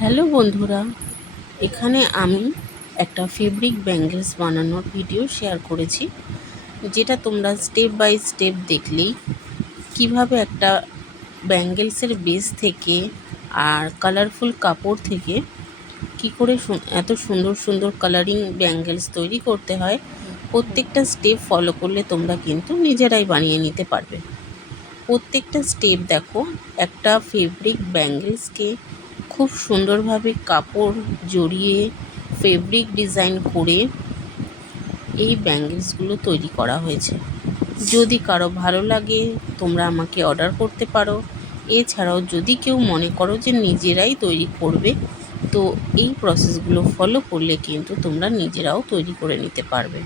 Hello বন্ধুরা, এখানে আমি একটা ফেব্রিক ব্যাঙ্গেলস বানানোর ভিডিও শেয়ার করেছি, যেটা তোমরা স্টেপ বাই স্টেপ দেখলেই কিভাবে একটা ব্যাঙ্গেলসের বেস থেকে আর কালারফুল কাপড় থেকে কি করে এত সুন্দর সুন্দর কালারিং ব্যাঙ্গেলস তৈরি করতে হয়। প্রত্যেকটা স্টেপ ফলো করলে তোমরা কিন্তু নিজেরাই বানিয়ে নিতে পারবে। প্রত্যেকটা স্টেপ দেখো, একটা ফেব্রিক ব্যাঙ্গেলসকে খুব সুন্দরভাবে কাপড় জড়িয়ে ফেব্রিক ডিজাইন করে এই ব্যাঙ্গেলসগুলো তৈরি করা হয়েছে। যদি কারো ভালো লাগে তোমরা আমাকে অর্ডার করতে পারো। এছাড়াও যদি কেউ মনে করো যে নিজেরাই তৈরি করবে, তো এই প্রসেসগুলো ফলো করলে কিন্তু তোমরা নিজেরাও তৈরি করে নিতে পারবে।